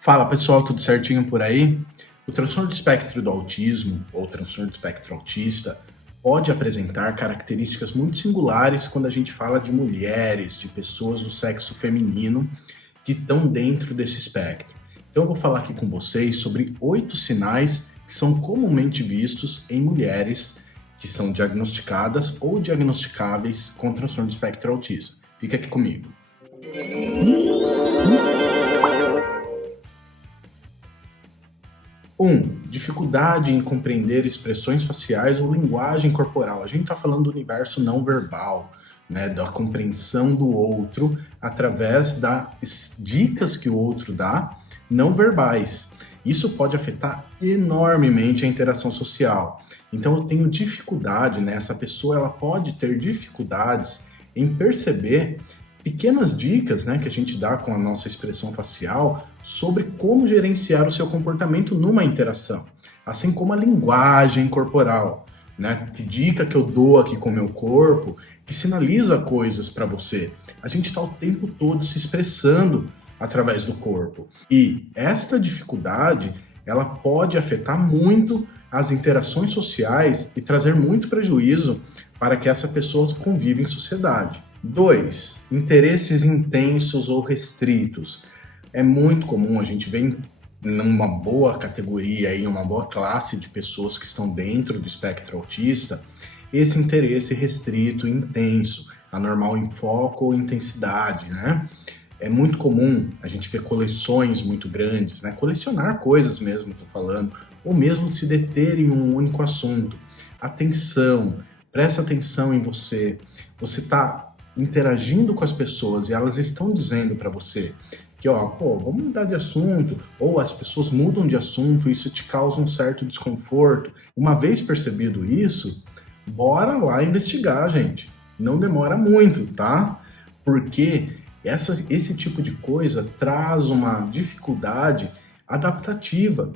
Fala pessoal, tudo certinho por aí? O transtorno de espectro do autismo, ou transtorno de espectro autista, pode apresentar características muito singulares quando a gente fala de mulheres, de pessoas do sexo feminino que estão dentro desse espectro. Então eu vou falar aqui com vocês sobre 8 sinais que são comumente vistos em mulheres que são diagnosticadas ou diagnosticáveis com transtorno de espectro autista. Fica aqui comigo. 1. Dificuldade em compreender expressões faciais ou linguagem corporal. A gente está falando do universo não verbal, né, da compreensão do outro através das dicas que o outro dá, não verbais. Isso pode afetar enormemente a interação social. Então eu tenho dificuldade, né, essa pessoa ela pode ter dificuldades em perceber pequenas dicas, né, que a gente dá com a nossa expressão facial sobre como gerenciar o seu comportamento numa interação, assim como a linguagem corporal, né? Que dica que eu dou aqui com o meu corpo, que sinaliza coisas para você. A gente está o tempo todo se expressando através do corpo. E esta dificuldade, ela pode afetar muito as interações sociais e trazer muito prejuízo para que essa pessoa conviva em sociedade. 2. Interesses intensos ou restritos. É muito comum, a gente ver numa boa categoria, aí, uma boa classe de pessoas que estão dentro do espectro autista, esse interesse restrito, intenso, anormal em foco ou intensidade, né? É muito comum a gente ver coleções muito grandes, né? Colecionar coisas mesmo, estou falando, ou mesmo se deter em um único assunto. Atenção, presta atenção em você. Você está interagindo com as pessoas e elas estão dizendo para você que, ó, pô, vamos mudar de assunto, ou as pessoas mudam de assunto, isso te causa um certo desconforto. Uma vez percebido isso, bora lá investigar, gente. Não demora muito, tá? Porque esse tipo de coisa traz uma dificuldade adaptativa,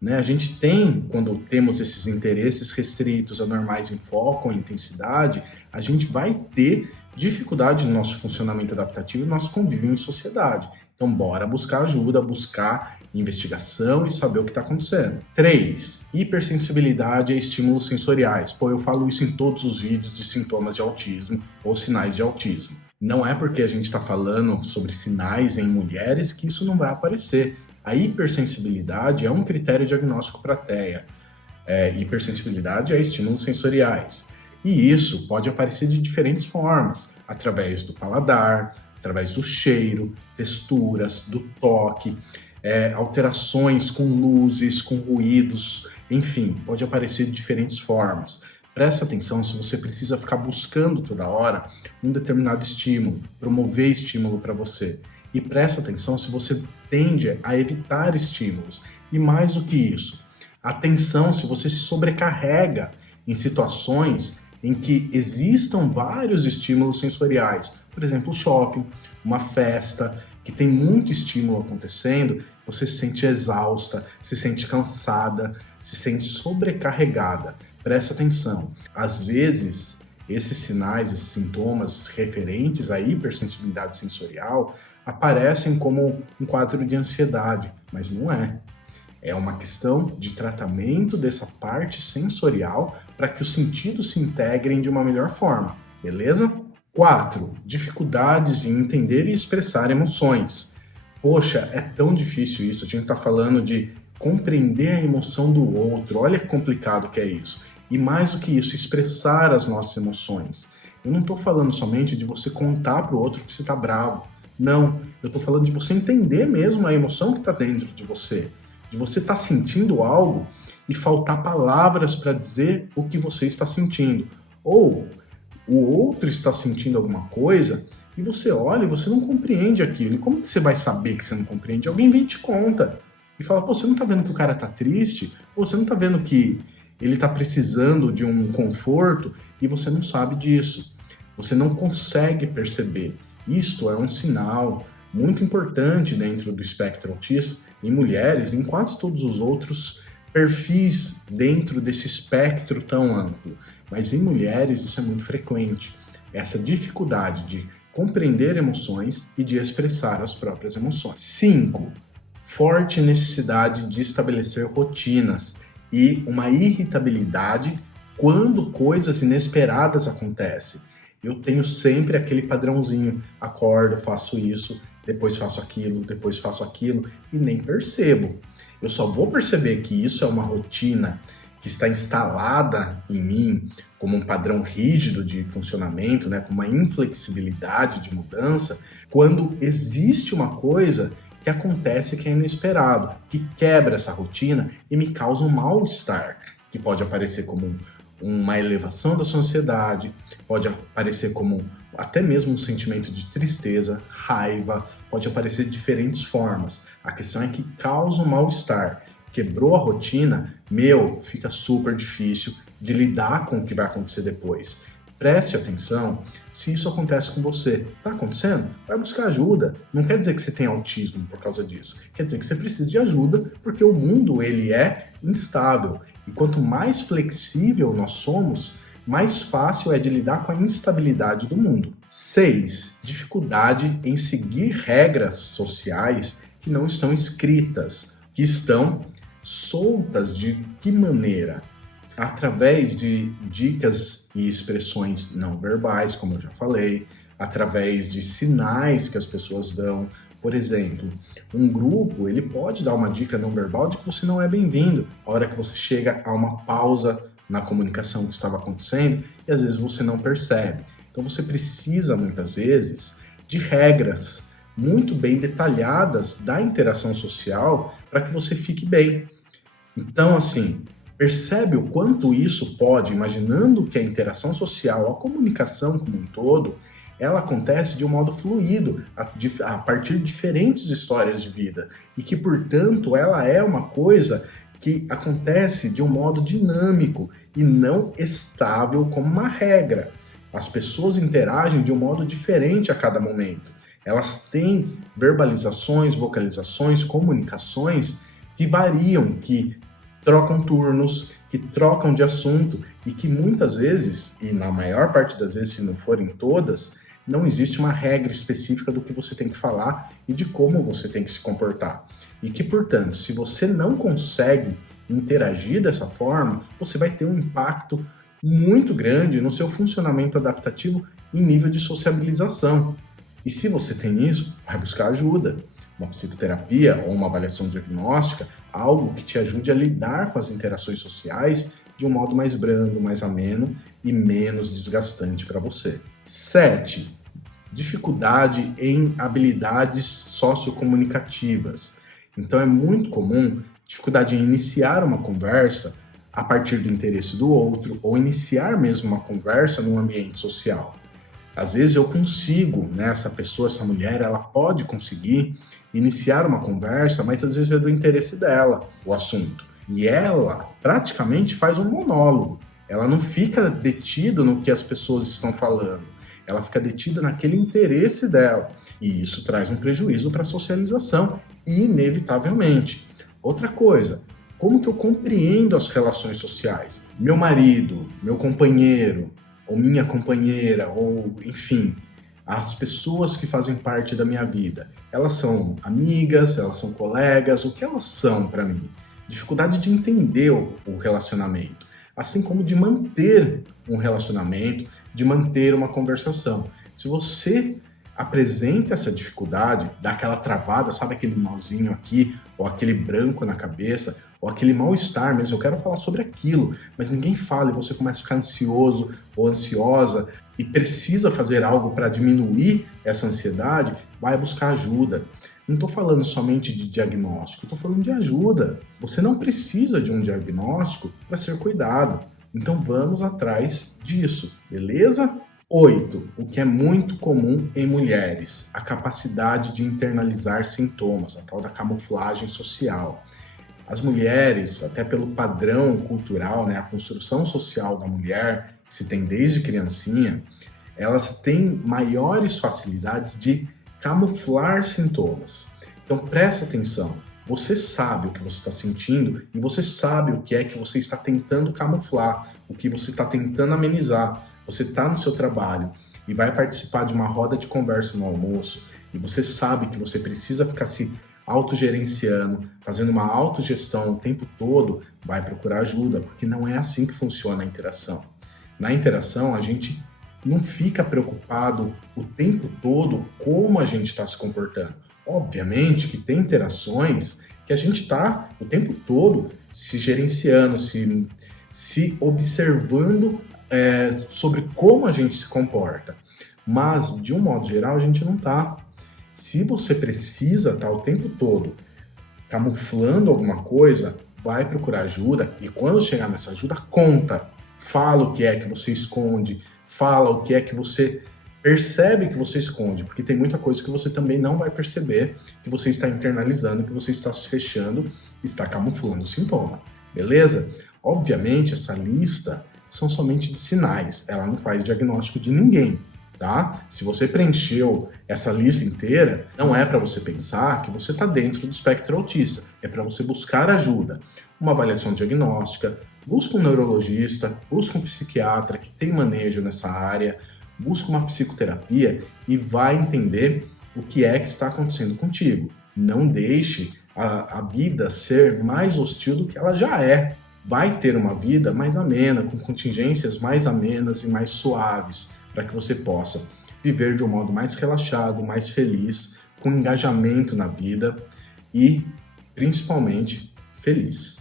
né? A gente tem, quando temos esses interesses restritos, anormais em foco ou intensidade, a gente vai ter dificuldade no nosso funcionamento adaptativo e no nosso convívio em sociedade. Então, bora buscar ajuda, buscar investigação e saber o que está acontecendo. 3. Hipersensibilidade a estímulos sensoriais. Pô, eu falo isso em todos os vídeos de sintomas de autismo ou sinais de autismo. Não é porque a gente está falando sobre sinais em mulheres que isso não vai aparecer. A hipersensibilidade é um critério diagnóstico para a TEA. Hipersensibilidade a estímulos sensoriais. E isso pode aparecer de diferentes formas, através do paladar, através do cheiro, texturas, do toque, alterações com luzes, com ruídos, enfim, pode aparecer de diferentes formas. Presta atenção se você precisa ficar buscando toda hora um determinado estímulo, promover estímulo para você. E presta atenção se você tende a evitar estímulos. E mais do que isso, atenção se você se sobrecarrega em situações em que existam vários estímulos sensoriais. Por exemplo, o shopping, uma festa, que tem muito estímulo acontecendo, você se sente exausta, se sente cansada, se sente sobrecarregada. Presta atenção. Às vezes, esses sinais, esses sintomas referentes à hipersensibilidade sensorial aparecem como um quadro de ansiedade, mas não é. É uma questão de tratamento dessa parte sensorial para que os sentidos se integrem de uma melhor forma, beleza? 4. Dificuldades em entender e expressar emoções. Poxa, é tão difícil isso. A gente está falando de compreender a emoção do outro. Olha que complicado que é isso. E mais do que isso, expressar as nossas emoções. Eu não estou falando somente de você contar para o outro que você está bravo. Não, eu estou falando de você entender mesmo a emoção que está dentro de você. De você estar sentindo algo e faltar palavras para dizer o que você está sentindo. Ou o outro está sentindo alguma coisa e você olha e você não compreende aquilo. E como que você vai saber que você não compreende? Alguém vem e te conta e fala, pô, você não está vendo que o cara está triste? Pô, você não está vendo que ele está precisando de um conforto e você não sabe disso. Você não consegue perceber. Isto é um sinal muito importante dentro do espectro autista, em mulheres, em quase todos os outros perfis dentro desse espectro tão amplo. Mas em mulheres isso é muito frequente. essa dificuldade de compreender emoções e de expressar as próprias emoções. 5. Forte necessidade de estabelecer rotinas e uma irritabilidade quando coisas inesperadas acontecem. Eu tenho sempre aquele padrãozinho, acordo, faço isso, depois faço aquilo e nem percebo. Eu só vou perceber que isso é uma rotina que está instalada em mim como um padrão rígido de funcionamento, né, com uma inflexibilidade de mudança, quando existe uma coisa que acontece que é inesperado, que quebra essa rotina e me causa um mal-estar, que pode aparecer como uma elevação da sua ansiedade, pode aparecer como até mesmo um sentimento de tristeza, raiva, pode aparecer de diferentes formas. A questão é que causa um mal-estar. Quebrou a rotina, fica super difícil de lidar com o que vai acontecer depois. Preste atenção se isso acontece com você. Está acontecendo? Vai buscar ajuda. Não quer dizer que você tem autismo por causa disso. Quer dizer que você precisa de ajuda porque o mundo ele é instável. E quanto mais flexível nós somos, mais fácil é de lidar com a instabilidade do mundo. 6. Dificuldade em seguir regras sociais que não estão escritas, que estão soltas. De que maneira? Através de dicas e expressões não verbais, como eu já falei, através de sinais que as pessoas dão. Por exemplo, um grupo ele pode dar uma dica não verbal de que você não é bem-vindo, a hora que você chega a uma pausa na comunicação que estava acontecendo e às vezes você não percebe. Então você precisa muitas vezes de regras muito bem detalhadas da interação social para que você fique bem. Então, assim, percebe o quanto isso pode, imaginando que a interação social, a comunicação como um todo, ela acontece de um modo fluido, a partir de diferentes histórias de vida, e que, portanto, ela é uma coisa que acontece de um modo dinâmico e não estável como uma regra. As pessoas interagem de um modo diferente a cada momento. Elas têm verbalizações, vocalizações, comunicações que variam, que trocam turnos, que trocam de assunto e que muitas vezes, e na maior parte das vezes, se não forem todas, não existe uma regra específica do que você tem que falar e de como você tem que se comportar. E que, portanto, se você não consegue interagir dessa forma, você vai ter um impacto muito grande no seu funcionamento adaptativo em nível de sociabilização. E se você tem isso, vai buscar ajuda. Uma psicoterapia ou uma avaliação diagnóstica, algo que te ajude a lidar com as interações sociais de um modo mais brando, mais ameno e menos desgastante para você. 7. Dificuldade em habilidades sociocomunicativas. Então é muito comum dificuldade em iniciar uma conversa a partir do interesse do outro ou iniciar mesmo uma conversa num ambiente social. Às vezes eu consigo, né, essa pessoa, essa mulher, ela pode conseguir iniciar uma conversa, mas às vezes é do interesse dela o assunto. E ela praticamente faz um monólogo. Ela não fica detida no que as pessoas estão falando. Ela fica detida naquele interesse dela. E isso traz um prejuízo para a socialização, inevitavelmente. Outra coisa, como que eu compreendo as relações sociais? Meu marido, meu companheiro, ou minha companheira, ou enfim, as pessoas que fazem parte da minha vida, elas são amigas, elas são colegas, o que elas são para mim? Dificuldade de entender o relacionamento, assim como de manter um relacionamento, de manter uma conversação. Se você apresenta essa dificuldade, dá aquela travada, sabe aquele nozinho aqui, ou aquele branco na cabeça, ou aquele mal-estar mesmo, eu quero falar sobre aquilo, mas ninguém fala e você começa a ficar ansioso ou ansiosa e precisa fazer algo para diminuir essa ansiedade, vai buscar ajuda. Não estou falando somente de diagnóstico, estou falando de ajuda. Você não precisa de um diagnóstico para ser cuidado. Então vamos atrás disso, beleza? 8. O que é muito comum em mulheres, a capacidade de internalizar sintomas, a tal da camuflagem social. As mulheres, até pelo padrão cultural, né, a construção social da mulher, que se tem desde criancinha, elas têm maiores facilidades de camuflar sintomas. Então presta atenção, você sabe o que você está sentindo e você sabe o que é que você está tentando camuflar, o que você está tentando amenizar. Você está no seu trabalho e vai participar de uma roda de conversa no almoço, e você sabe que você precisa ficar se autogerenciando, fazendo uma autogestão o tempo todo, vai procurar ajuda, porque não é assim que funciona a interação. Na interação, a gente não fica preocupado o tempo todo como a gente está se comportando. Obviamente que tem interações que a gente está o tempo todo se gerenciando, se observando sobre como a gente se comporta. Mas, de um modo geral, a gente não está. Se você precisa estar o tempo todo camuflando alguma coisa, vai procurar ajuda e quando chegar nessa ajuda, conta. Fala o que é que você esconde, fala o que é que você percebe que você esconde, porque tem muita coisa que você também não vai perceber, que você está internalizando, que você está se fechando, está camuflando o sintoma, beleza? Obviamente, essa lista são somente de sinais, ela não faz diagnóstico de ninguém, tá? Se você preencheu essa lista inteira, não é para você pensar que você está dentro do espectro autista, é para você buscar ajuda, uma avaliação diagnóstica, busca um neurologista, busca um psiquiatra que tem manejo nessa área, busca uma psicoterapia e vai entender o que é que está acontecendo contigo. Não deixe a vida ser mais hostil do que ela já é. Vai ter uma vida mais amena, com contingências mais amenas e mais suaves, para que você possa viver de um modo mais relaxado, mais feliz, com engajamento na vida e, principalmente, feliz.